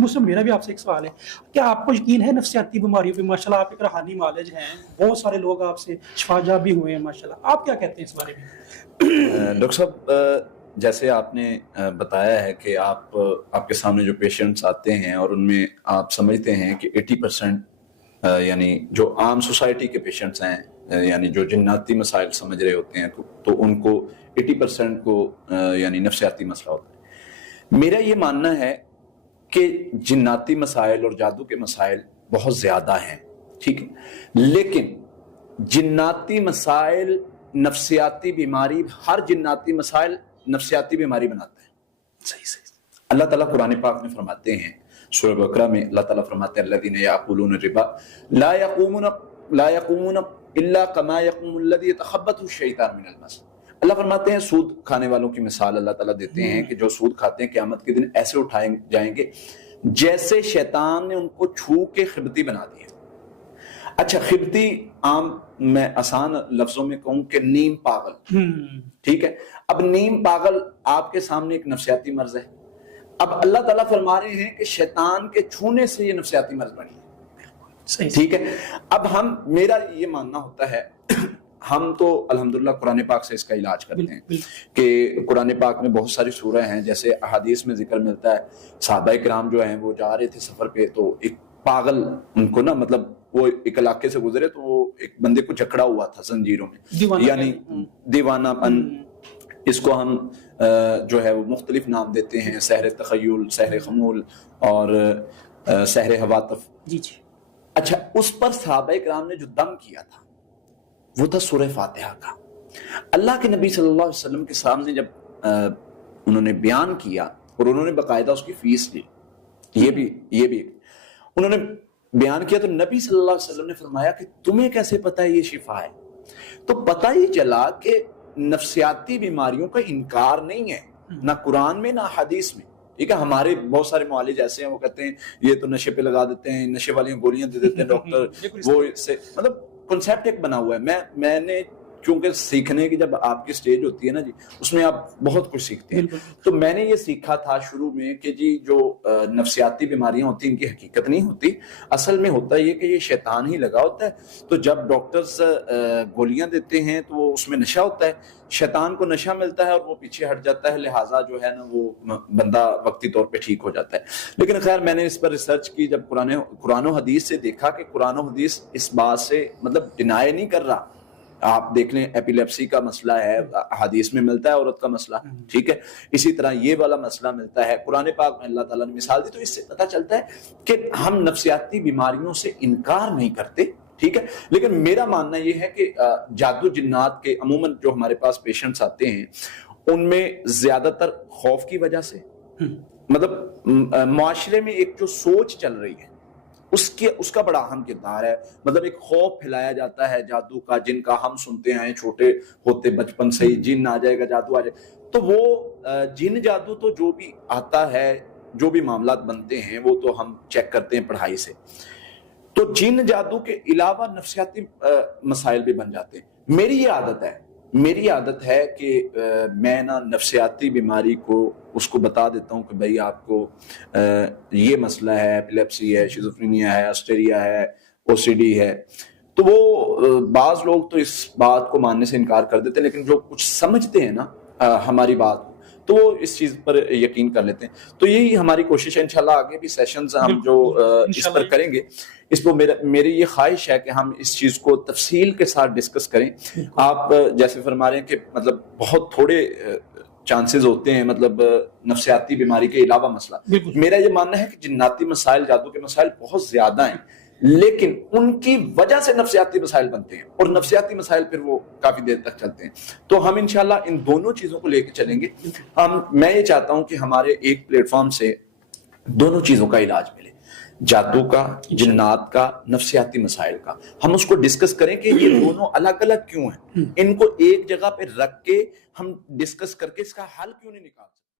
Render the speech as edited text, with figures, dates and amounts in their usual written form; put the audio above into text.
मुझसे मेरा भी आपसे एक सवाल है, क्या आपको यकीन है नफसियाती बीमारियों पे? माशाल्लाह आप एक रूहानी मालिज हैं, बहुत सारे लोग आपसे शिफायाब भी हुए हैं माशाल्लाह, आप क्या कहते हैं इस बारे में? डॉक्टर साहब, जैसे आपने बताया है कि आपके सामने जो पेशेंट्स आते हैं और उनमें आप समझते हैं कि 80% यानी जो आम सोसाइटी के पेशेंट्स हैं, यानी जो जिन्नाती मसाइल समझ रहे होते हैं, तो उनको 80% को यानी नफसियाती मसला होता है। मेरा ये मानना है कि जिन्नाती मसाइल और जादू के मसाइल बहुत ज़्यादा हैं, ठीक है, लेकिन जिन्नाती मसाइल नफसियाती बीमारी, हर जिन्नाती मसाइल नफसियाती बीमारी बनाता है। सही सही। अल्लाह ताला कुरान पाक में फरमाते हैं, सूरह बकरा में अल्लाह ताला फरमाते हैं, अल्लज़ीना याकुलून रिबा ला यक़ूमून इल्ला कमा यक़ूमुल लज़ी यतख़ब्बतहु शैतान मिनल मस। अल्लाह फरमाते हैं, सूद खाने वालों की मिसाल अल्लाह ताला देते हैं कि जो सूद खाते हैं क़यामत के दिन ऐसे उठाए जाएंगे जैसे शैतान ने उनको छू के खिबती बना दिया। अच्छा, खिबती आम मैं आसान लफ्जों में कहूं कि नीम पागल, ठीक है। अब नीम पागल आपके सामने एक नफसियाती मर्ज है। अब अल्लाह ताला फरमा रहे हैं कि शैतान के छूने से ये नफसियाती मर्ज बनी है, ठीक है। अब मेरा ये मानना होता है, हम तो अल्हम्दुलिल्लाह कुरान पाक से इसका इलाज करते हैं कि कुरान पाक में बहुत सारी सूरह हैं, जैसे अहादीस में जिक्र मिलता है, सहाबा किराम जो हैं वो जा रहे थे सफर पे, तो एक पागल उनको ना, मतलब वो एक इलाके से गुजरे तो वो एक बंदे को जकड़ा हुआ था जंजीरों में, यानी दीवानापन, इसको हम जो है वो मुख्तलिफ नाम देते हैं, सहर तखय्युल, सहर खमूल और सहर हवातफ। जी जी। अच्छा, उस पर सहाबा किराम ने जो दम किया था वो था सूरह फातिहा का। अल्लाह के नबी सल्लल्लाहु अलैहि वसल्लम के सामने जब उन्होंने बयान किया और उन्होंने बाकायदा उसकी फीस ली, ये भी उन्होंने बयान किया, तो नबी सल्लल्लाहु अलैहि वसल्लम ने फरमाया कि तुम्हें कैसे पता है ये शिफा है? तो पता ही चला कि नफसियाती बीमारियों का इनकार नहीं है, ना कुरान में ना हदीस में, ठीक है। हमारे बहुत सारे मौलिज ऐसे हैं, वो कहते हैं ये तो नशे पे लगा देते हैं, नशे वाली गोलियां दे देते हैं डॉक्टर, वो इससे मतलब कॉन्सेप्ट एक बना हुआ है। मैंने क्योंकि सीखने की जब आपकी स्टेज होती है ना जी, उसमें आप बहुत कुछ सीखते हैं, तो मैंने ये सीखा था शुरू में कि जी जो नफसियाती बीमारियां होती हैं इनकी हकीकत नहीं होती, असल में होता ये कि ये शैतान ही लगा होता है। तो जब डॉक्टर्स गोलियां देते हैं तो उसमें नशा होता है, शैतान को नशा मिलता है और वो पीछे हट जाता है, लिहाजा जो है ना वो बंदा वक्ती तौर पे ठीक हो जाता है। लेकिन खैर मैंने इस पर रिसर्च की, जब कुरान और हदीस से देखा कि कुरान और हदीस इस बात से मतलब डिनाई नहीं कर रहा। आप देख लें, एपिलेप्सी का मसला है, हदीस में मिलता है औरत का मसला, ठीक है। इसी तरह ये वाला मसला मिलता है कुरान पाक में, अल्लाह ताला ने मिसाल दी। तो इससे पता चलता है कि हम नफसियाती बीमारियों से इनकार नहीं करते, ठीक है। लेकिन मेरा मानना यह है कि जादू जिन्नात के अमूमन जो हमारे पास पेशेंट्स आते हैं उनमें ज्यादातर खौफ की वजह से, मतलब मुआशरे में एक जो सोच चल रही है उसका बड़ा अहम किरदार है। मतलब एक खौफ फैलाया जाता है जादू का, जिनका हम सुनते हैं छोटे होते बचपन से ही, जिन आ जाएगा, जादू आ जाएगा। तो वो जिन जादू तो जो भी आता है, जो भी मामलात बनते हैं वो तो हम चेक करते हैं पढ़ाई से, तो जिन जादू के अलावा नफसियाती मसाइल भी बन जाते हैं। मेरी आदत है कि मैं ना नफसियाती बीमारी को उसको बता देता हूँ कि भाई आपको ये मसला है, एपिलेप्सी है, शिज़ोफ्रेनिया है, अस्टेरिया है, ओसीडी है। तो वो बाज लोग तो इस बात को मानने से इनकार कर देते हैं, लेकिन जो कुछ समझते हैं ना हमारी बात, तो वो इस चीज पर यकीन कर लेते हैं। तो यही हमारी कोशिश है, इंशाल्लाह आगे भी सेशंस हम जो इस पर करेंगे, इस पर मेरी ये ख्वाहिश है कि हम इस चीज को तफसील के साथ डिस्कस करें। आप जैसे फरमा रहे हैं कि मतलब बहुत थोड़े चांसेस होते हैं, मतलब नफसियाती बीमारी के अलावा मसला। मेरा ये मानना है कि जिन्नाती मसाइल, जादू के मसाइल बहुत ज्यादा हैं, लेकिन उनकी वजह से नफसियाती मसाइल बनते हैं और नफसियाती मसाइल फिर वो काफी देर तक चलते हैं। तो हम इंशाल्लाह इन दोनों चीजों को लेकर चलेंगे। मैं ये चाहता हूं कि हमारे एक प्लेटफॉर्म से दोनों चीजों का इलाज मिले, जादू का, जिन्नात का, नफसियाती मसाइल का। हम उसको डिस्कस करें कि ये दोनों अलग अलग क्यों हैं, इनको एक जगह पे रख के हम डिस्कस करके इसका हल क्यों नहीं निकाल सकते।